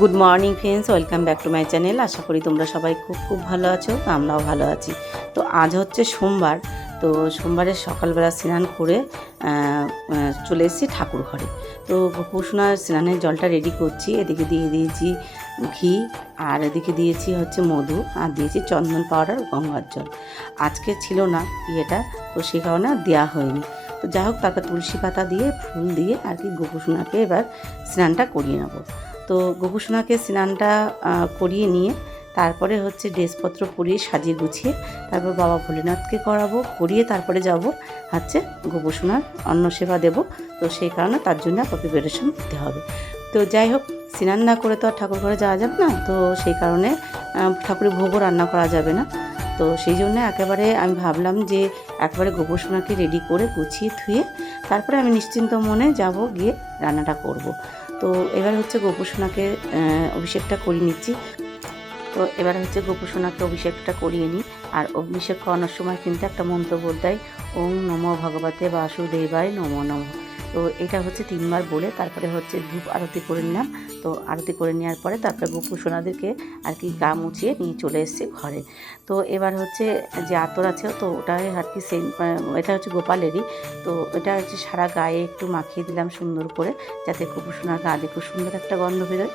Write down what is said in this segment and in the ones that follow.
Good morning friends, welcome back to my channel. আশা করি তোমরা সবাই খুব ভালো আছো, তো আমরাও ভালো আছি। তো আজ হচ্ছে সোমবার। তো সোমবারের সকালবেলা স্নান করে চলে এসেছি ঠাকুর ঘরে। তো গোপুসোনার স্নানের জলটা রেডি করছি। এদিকে দিয়ে দিয়েছি ঘি, আর এদিকে দিয়েছি হচ্ছে মধু, আর দিয়েছি চন্দন পাউডার, গঙ্গার জল। আজকে ছিল না ইয়েটা, তো সেই কারণে দেওয়া হয়নি। তো যাই হোক, তারপর তুলসী পাতা দিয়ে ফুল দিয়ে আর কি গোপুসোনাকে এবার স্নানটা করিয়ে নেব। তো গোপুসোনাকে স্নানটা করিয়ে নিয়ে তারপরে হচ্ছে ড্রেসপত্র পরিয়ে সাজিয়ে গুছিয়ে তারপর বাবা ভোলেনাথকে করিয়ে তারপরে যাব হচ্ছে গোপুসোনার অন্ন সেবা দেব। তো সেই কারণে তার জন্য প্রিপারেশন দিতে হবে। তো যাই হোক, স্নান না করে তো আর ঠাকুর ঘরে যাওয়া যাবে না। তো সেই কারণে ঠাকুরের ভোগও রান্না করা যাবে না। তো সেই জন্য একেবারে আমি ভাবলাম যে একবারে গোপুসোনাকে রেডি করে গুছিয়ে ধুয়ে তারপরে আমি নিশ্চিন্ত মনে যাব, গিয়ে রান্নাটা করব। তো এবার হচ্ছে গোপুসোনাকে অভিষেকটা করিয়ে নিচ্ছি। তো এবার হচ্ছে গোপুসোনাকে অভিষেকটা করিয়ে নিই। আর অভিষেক করানোর সময় কিন্তু একটা মন্ত্র বলতে হয়, ওং নমো ভগবতে বাসুদেবায় নমো নমঃ। তো এটা হচ্ছে 3 বার বলে তারপরে হচ্ছে ধূপ আরতি করে নিলাম। তো আরতি করে নেওয়ার পরে তারপরে গোপুসোনাদেরকে আর কি গা মুছিয়ে নিয়ে চলে এসেছি ঘরে। তো এবার হচ্ছে যে আতর আছে, তো ওটাই আর কি এটা হচ্ছে গোপালেরই। তো এটা হচ্ছে সারা গায়ে একটু মাখিয়ে দিলাম সুন্দর করে, যাতে গোপুসোনার গা দিয়ে খুব সুন্দর একটা গন্ধ বেরোয়।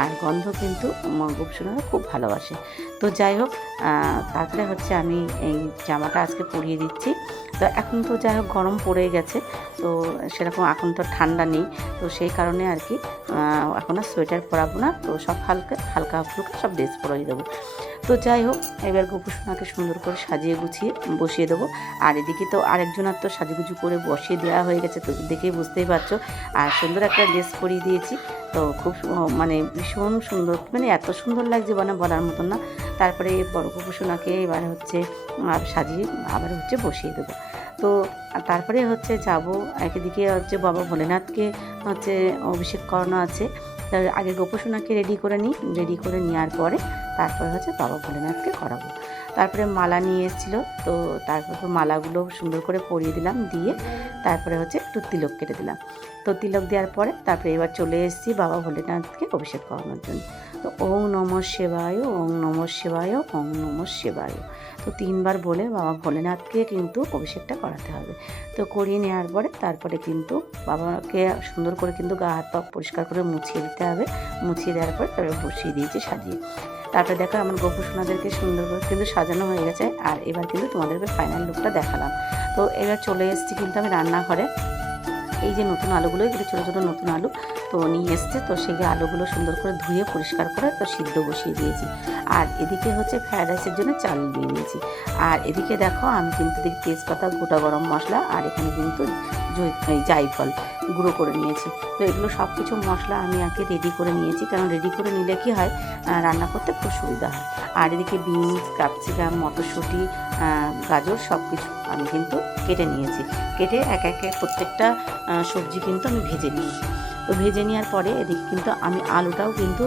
আর গন্ধ কিন্তু গোপুসোনারা খুব ভালোবাসে। তো যাই হোক, তারপরে হচ্ছে আমি এই জামাটা আজকে পরিয়ে দিচ্ছি। তো এখন তো যাই হোক গরম পড়ে গেছে, তো সেরকম এখন তো ঠান্ডা নেই। তো সেই কারণে আর কি এখন আর সোয়েটার পরাবো না। তো সব হালকা হালকা সব ড্রেস পরিয়ে দেবো। তো যাই হোক, এবার গোপুসোনাকে সুন্দর করে সাজিয়ে গুছিয়ে বসিয়ে দেবো। আর এদিকে তো আরেকজনের তো সাজুগুজু করে বসিয়ে দেওয়া হয়ে গেছে, তো দেখেই বুঝতেই পারছো। আর সুন্দর একটা ড্রেস পরিয়ে দিয়েছি। তো খুব মানে ভীষণ সুন্দর, মানে এত সুন্দর লাগছে মানে বলার মতন না। তারপরে বড় গোপুসোনাকে এবার হচ্ছে সাজিয়ে আবার হচ্ছে বসিয়ে দেবো। তো তারপরে হচ্ছে যাব একদিকে হচ্ছে বাবা ভোলেনাথকে হচ্ছে অভিষেক করানো আছে। আগে গোপুসোনাকে রেডি করে নিই, রেডি করে নেওয়ার পরে তারপরে হচ্ছে বাবা ভোলেনাথকে করাবো। তারপরে মালা নিয়ে এসেছিলো, তো তারপর মালাগুলো সুন্দর করে পরিয়ে দিলাম, দিয়ে তারপরে হচ্ছে একটু তিলক কেটে দিলাম। তো তিলক দেওয়ার পরে তারপরে এবার চলে এসেছি বাবা ভোলেনাথকে অভিষেক করানোর জন্য। তো ওং নমঃ শিবায়, ওং নমঃ শিবায়, ওং নমঃ শিবায়। তো 3 বার বলে বাবা ভোলেনাথকে কিন্তু অভিষেকটা করাতে হবে। তো করিয়ে নেওয়ার পরে তারপরে কিন্তু বাবাকে সুন্দর করে কিন্তু গা হাত পা পরিষ্কার করে মুছিয়ে দিতে হবে। মুছিয়ে দেওয়ার পরে তারপরে বসিয়ে দিয়েছি সাজিয়ে। তারপরে দেখো আমার গোপুসোনাদেরকে সুন্দর করে কিন্তু সাজানো হয়ে গেছে। আর এবার কিন্তু তোমাদেরকে ফাইনাল লুকটা দেখালাম। তো এবার চলে এসেছি কিন্তু আমি রান্নাঘরে। এই যে নতুন আলুগুলো, এগুলো ছোটো ছোটো নতুন আলু তো নিয়ে এসছে। তো সেই আলুগুলো সুন্দর করে ধুয়ে পরিষ্কার করে তো সিদ্ধ বসিয়ে দিয়েছি। আর এদিকে হচ্ছে ফ্রায়েড রাইসের জন্য চাল দিয়ে নিয়েছি। আর এদিকে দেখো আমি কিন্তু তেজপাতা, গোটা গরম মশলা, আর এখানে কিন্তু জায়ফল গুঁড়ো করে নিয়েছি। তো এগুলো সব কিছু মশলা আমি আগে রেডি করে নিয়েছি, কারণ রেডি করে নিলে কি হয় রান্না করতে খুব সুবিধা হয়। আর এদিকে বিনস, ক্যাপসিকাম, মটরশুঁটি, গাজর সব কিছু আমি কিন্তু কেটে নিয়েছি। কেটে এক একে প্রত্যেকটা সবজি কিন্তু আমি ভেজে নিয়েছি। তো ভেজে নেওয়ার পরে এদিকে কিন্তু আমি আলুটাও কিন্তু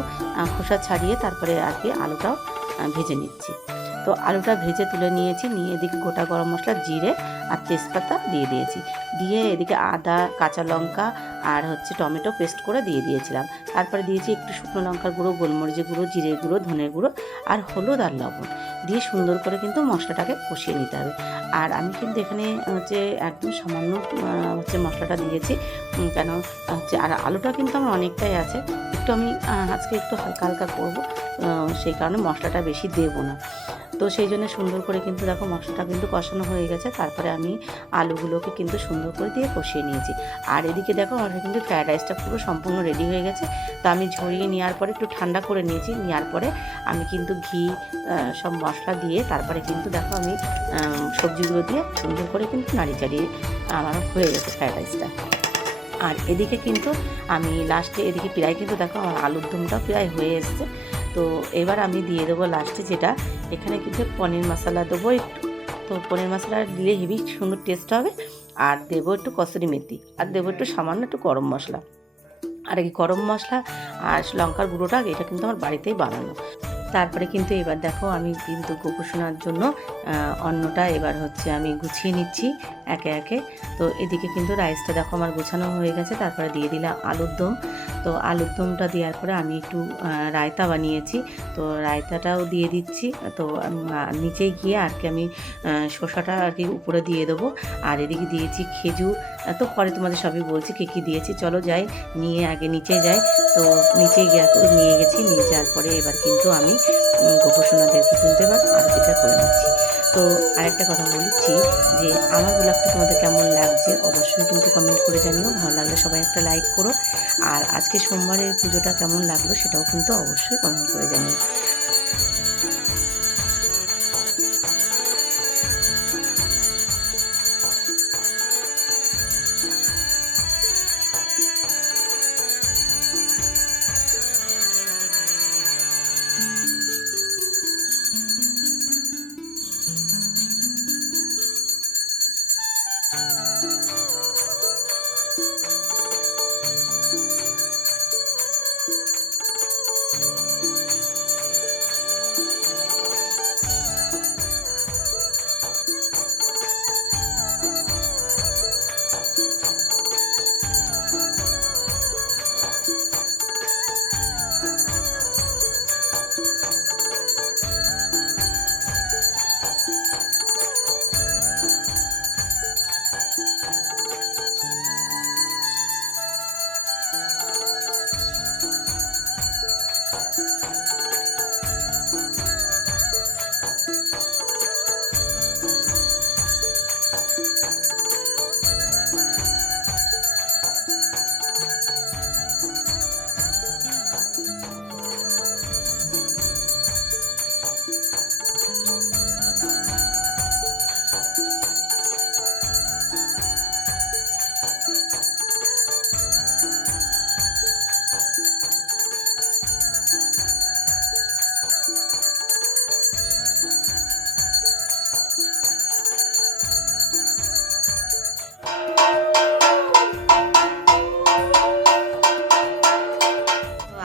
খোসা ছাড়িয়ে তারপরে আর কি আলুটাও ভেজে নিচ্ছি। তো আলুটা ভেজে তুলে নিয়েছি, নিয়ে এদিকে গোটা গরম মশলা, জিরে আর তেজপাতা দিয়ে দিয়েছি। দিয়ে এদিকে আদা, কাঁচা লঙ্কা আর হচ্ছে টমেটো পেস্ট করে দিয়ে দিয়েছিলাম। তারপরে দিয়েছি একটু শুকনো লঙ্কার গুঁড়ো, গোলমরিচের গুঁড়ো, জিরের গুঁড়ো, ধনের গুঁড়ো আর হলুদ আর লবণ দিয়ে সুন্দর করে কিন্তু মশলাটাকে কষিয়ে নিতে হবে। আর আমি কিন্তু এখানে হচ্ছে একদম সামান্য হচ্ছে মশলাটা দিয়েছি, কেন হচ্ছে আর আলুটা কিন্তু আমার অনেকটাই আছে, একটু আমি আজকে একটু হালকা হালকা করবো, সেই কারণে মশলাটা বেশি দেবো না। তো সেই জন্য সুন্দর করে কিন্তু দেখো মশলাটা কিন্তু কষানো হয়ে গেছে। তারপরে আমি আলুগুলোকে কিন্তু সুন্দর করে দিয়ে কষিয়ে নিয়েছি। আর এদিকে দেখো আমার কিন্তু ফ্রায়েড রাইসটা পুরো সম্পূর্ণ রেডি হয়ে গেছে। তো আমি ঝরিয়ে নেওয়ার পরে একটু ঠান্ডা করে নিয়েছি। নেওয়ার পরে আমি কিন্তু ঘি সব মশলা দিয়ে তারপরে কিন্তু দেখো আমি সবজিগুলো দিয়ে সুন্দর করে কিন্তু নাড়ি চাড়িয়ে আমার হয়ে গেছে ফ্রায়েড রাইসটা। আর এদিকে কিন্তু আমি লাস্টে এদিকে প্রায় কিন্তু দেখো আমার আলুর দমটাও প্রায় হয়ে এসছে। তো এবার আমি দিয়ে দেবো লাস্টে যেটা, এখানে কিন্তু পনির মশলা দেবো একটু। তো পনির মশলা দিলে হেভি সুন্দর টেস্ট হবে। আর দেবো একটু কসুরি মেথি, আর দেবো একটু সামান্য একটু গরম মশলা। আর এই গরম মশলা আর লঙ্কার গুঁড়োটা এটা কিন্তু আমার বাড়িতেই বানানো। তারপরে কিন্তু এবার দেখো আমি কিন্তু গোপুসোনার জন্য অন্নটা এবার হচ্ছে আমি গুছিয়ে নিচ্ছি একে একে। তো এদিকে কিন্তু রাইসটা দেখো আমার গোছানো হয়ে গেছে। তারপরে দিয়ে দিলাম আলুর দম। তো আলুর দমটা দেওয়ার পরে আমি একটু রায়তা বানিয়েছি, তো রায়তাটাও দিয়ে দিচ্ছি। তো নিচে গিয়ে আর কি আমি শসাটা আর কি উপরে দিয়ে দেবো। আর এদিকে দিয়েছি খেজুর, তো পরে তোমাদের সবই বলছি কী কী দিয়েছি। চলো যাই, নিয়ে আগে নিচে যাই। তো নিচে গিয়ে নিয়ে গেছি, নিয়ে যাওয়ার পরে এবার কিন্তু আমি গোপসোনাদেরকে কিন্তু এবার আরতিটা করে নিচ্ছি। তো আরেকটা কথা বলছি যে আমার ব্লগটা তোমাদের কেমন লাগছে অবশ্যই কিন্তু কমেন্ট করে জানিও। ভালো লাগলে সবাই একটা লাইক করো। আর আজকে সোমবারের পুজোটা কেমন লাগলো সেটাও কিন্তু অবশ্যই কমেন্ট করে জানিও।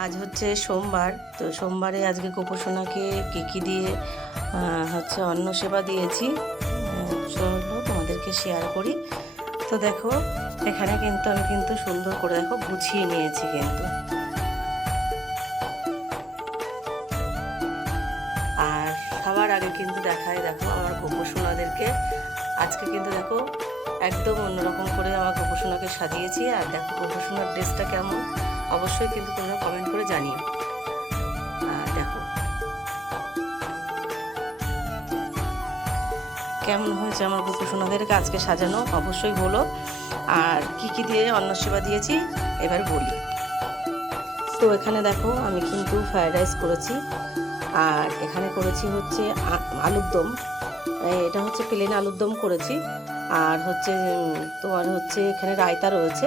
আজ হচ্ছে সোমবার, তো সোমবারে আজকে গোপসোনাকে কী দিয়ে হচ্ছে অন্ন সেবা দিয়েছি, চলো তোমাদেরকে শেয়ার করি। তো দেখো এখানে কিন্তু আমি কিন্তু সুন্দর করে দেখো গুছিয়ে নিয়েছি কিন্তু। আর খাবার আগে কিন্তু দেখায় দেখো আমার গোপসোনাদেরকে আজকে কিন্তু দেখো একদম অন্যরকম করে আমার গোপসোনাকে সাজিয়েছি। আর দেখো গোপসোনার ড্রেসটা কেমন অবশ্যই কিন্তু তোমরা কমেন্ট করে জানিও। দেখো কেমন হয়েছে আমার গোপসোনাদেরকে আজকে সাজানো অবশ্যই বলো। আর কি দিয়ে অন্ন সেবা দিয়েছি এবার বলি। তো এখানে দেখো আমি কিন্তু ফ্রায়েড রাইস করেছি, আর এখানে করেছি হচ্ছে আলুর দম, এটা হচ্ছে প্লেন আলুর দম করেছি। আর হচ্ছে তোমার হচ্ছে এখানে রায়তা রয়েছে,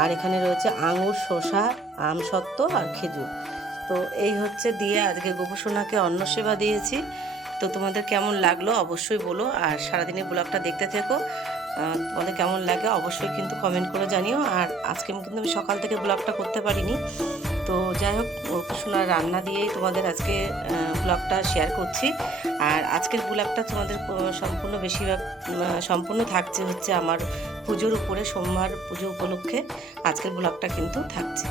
আর এখানে রয়েছে আঙুর, শসা, আমসত্ত্ব আর খেজুর। তো এই হচ্ছে দিয়ে আজকে গোপসোনাকে অন্ন সেবা দিয়েছি। তো তোমাদের কেমন লাগলো অবশ্যই বলো। আর সারাদিনের ব্লগটা দেখতে থেকো, তোমাদের কেমন লাগে অবশ্যই কিন্তু কমেন্ট করে জানিও। আর আজকে কিন্তু আমি সকাল থেকে ব্লগটা করতে পারিনি, তো যাই হোক গোপসোনার রান্না দিয়েই তোমাদের আজকে ব্লগটা শেয়ার করছি। আর আজকের ব্লগটা তোমাদের সম্পূর্ণ বেশিরভাগ সম্পূর্ণ থাকছে হচ্ছে আমার পুজোর উপরে, সোমবার পুজো উপলক্ষে আজকের ব্লগটা কিন্তু থাকছে।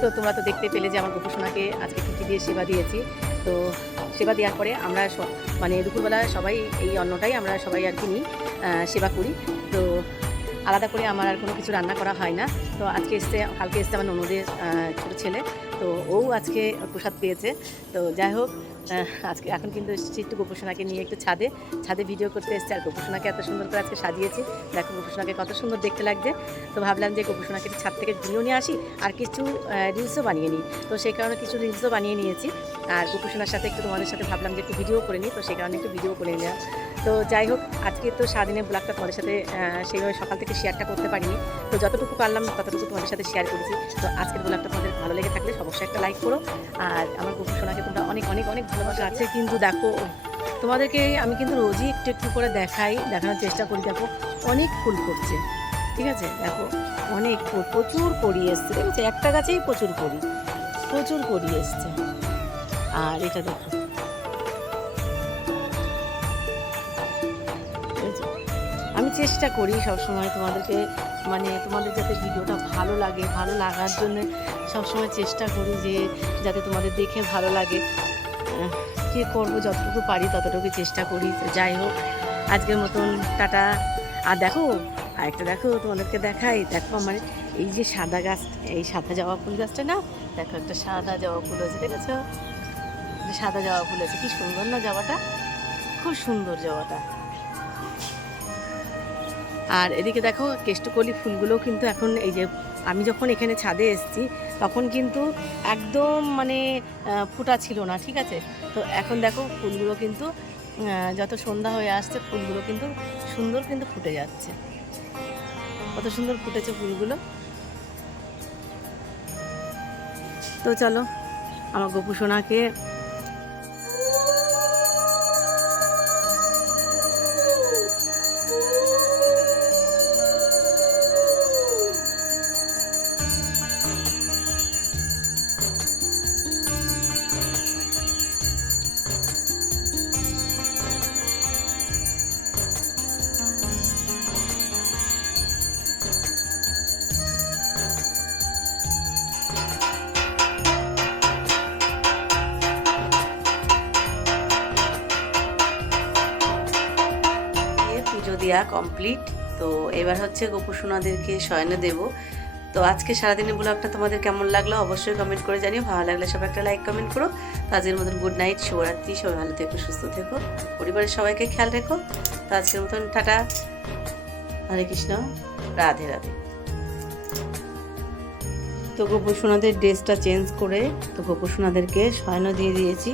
তো তোমরা তো দেখতে পেলে যে আমার গোপসোনাকে আজকে কী দিয়ে সেবা দিয়েছি। তো সেবা দেওয়ার পরে আমরা মানে দুপুরবেলা সবাই এই অন্নটাই আমরা সবাই আর কি নিই, সেবা করি। তো আলাদা করে আমার আর কোনো কিছু রান্না করা হয় না। তো আজকে কালকে এসছে আমার ননদের ছোটো ছেলে, তো ও আজকে প্রসাদ পেয়েছে। তো যাই হোক আজকে এখন কিন্তু এসেছি একটু গোপসোনাকে নিয়ে একটু ছাদে ভিডিও করতে এসেছি। আর গোপসোনাকে এত সুন্দর করে আজকে সাজিয়েছি, দেখো গোপসোনাকে কত সুন্দর দেখতে লাগছে। তো ভাবলাম যে গোপসোনাকে ছাদ থেকে ঘুরিয়েও নিয়ে আসি আর কিছু রিলসও বানিয়ে নিই। তো সেই কারণে কিছু রিলসও বানিয়ে নিয়েছি। আর গোপসোনার সাথে একটু তোমাদের সাথে ভাবলাম যে একটু ভিডিও করে নিই, তো সেই কারণে একটু ভিডিও করে নিলাম। তো যাই হোক আজকে তো সারাদিনের ব্লগটা তোমাদের সাথে সেইভাবে সকাল থেকে শেয়ারটা করতে পারিনি, তো যতটুকু পারলাম ততটুকু তোমাদের সাথে শেয়ার করেছি। তো আজকের ব্লগটা তোমাদের ভালো লেগে থাকলে অবশ্যই একটা লাইক করো। আর আমার গোপসোনাকে তোমরা অনেক অনেক অনেক ভালোবাসা আছে কিন্তু দেখো তোমাদেরকে আমি কিন্তু রোজই একটু একটু করে দেখানোর চেষ্টা করি। দেখো অনেক ফুল ফুটছে, ঠিক আছে, দেখো অনেক প্রচুর কড়ি এসছে, ঠিক আছে, একটা গাছেই প্রচুর কড়ি এসছে। আর এটা দেখো চেষ্টা করি সবসময় তোমাদেরকে মানে তোমাদের যাতে ভিডিওটা ভালো লাগে, ভালো লাগার জন্য সবসময় চেষ্টা করি যে যাতে তোমাদের দেখে ভালো লাগে। কী করবো, যতটুকু পারি ততটুকু চেষ্টা করি। তো যাই হোক, আজকের মতন টাটা। আর দেখো আরেকটা দেখো, তোমাদেরকে দেখাই, দেখো আমার এই যে সাদা গাছ, এই সাদা জবা ফুল গাছটা না, দেখো একটা সাদা জবা ফুল আছে, দেখেছো? সাদা জবা ফুল আছে, কি সুন্দর না জবাটা, খুব সুন্দর জবাটা। আর এদিকে দেখো কেষ্টকলি ফুলগুলোও কিন্তু এখন এই যে আমি যখন এখানে ছাদে এসেছি তখন কিন্তু একদম মানে ফোটা ছিল না, ঠিক আছে? তো এখন দেখো ফুলগুলো কিন্তু যত সন্ধ্যা হয়ে আসছে ফুলগুলো কিন্তু সুন্দর কিন্তু ফুটে যাচ্ছে। কত সুন্দর ফুটেছে ফুলগুলো। তো চলো আমার গোপু সোনাকে পুজো দেওয়া কমপ্লিট। তো এবার হচ্ছে গোপু সোনাদেরকে শয়নে দেব। তো আজকে সারাদিনের ব্লগটা তোমাদের কেমন লাগলো অবশ্যই কমেন্ট করে জানিও। ভালো লাগলে সবাই একটা লাইক কমেন্ট করো। তো আজকের মতন গুড নাইট, শুভরাত্রি, সবাই ভালো থেকো, সুস্থ থেকো, পরিবারের সবাইকে খেয়াল রেখো। তো আজকের মতন টাটা, হরে কৃষ্ণ, রাধে রাধে। তো গোপু সোনাদের ড্রেসটা চেঞ্জ করে তো গোপু সোনাদেরকে শয়ন দিয়ে দিয়েছি।